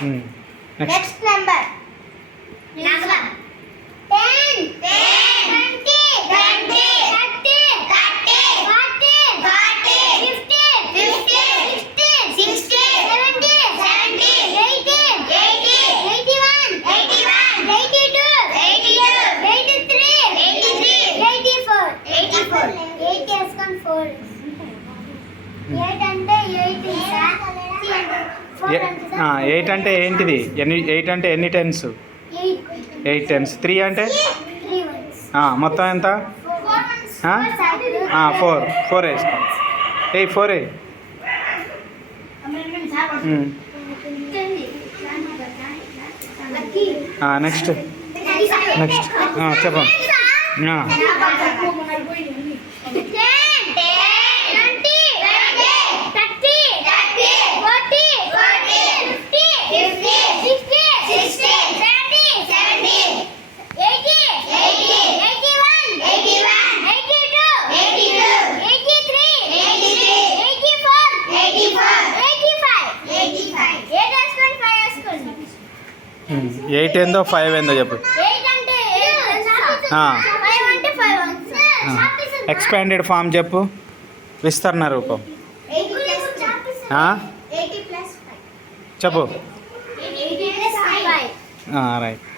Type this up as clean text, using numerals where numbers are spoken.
Next number 8 అంటే ఏంటిది? 8 అంటే ఎన్ని టెన్స్? 8 టెన్స్. 3 అంటే మొత్తం ఎంత? 4 వేసుకో. 4 నెక్స్ట్ చెప్పండి. ఎయిట్ ఏందో 5 ఏందో చెప్పు. ఎక్స్పాండెడ్ ఫామ్ చెప్పు. విస్తరణ రూపం చెప్పు. రైట్.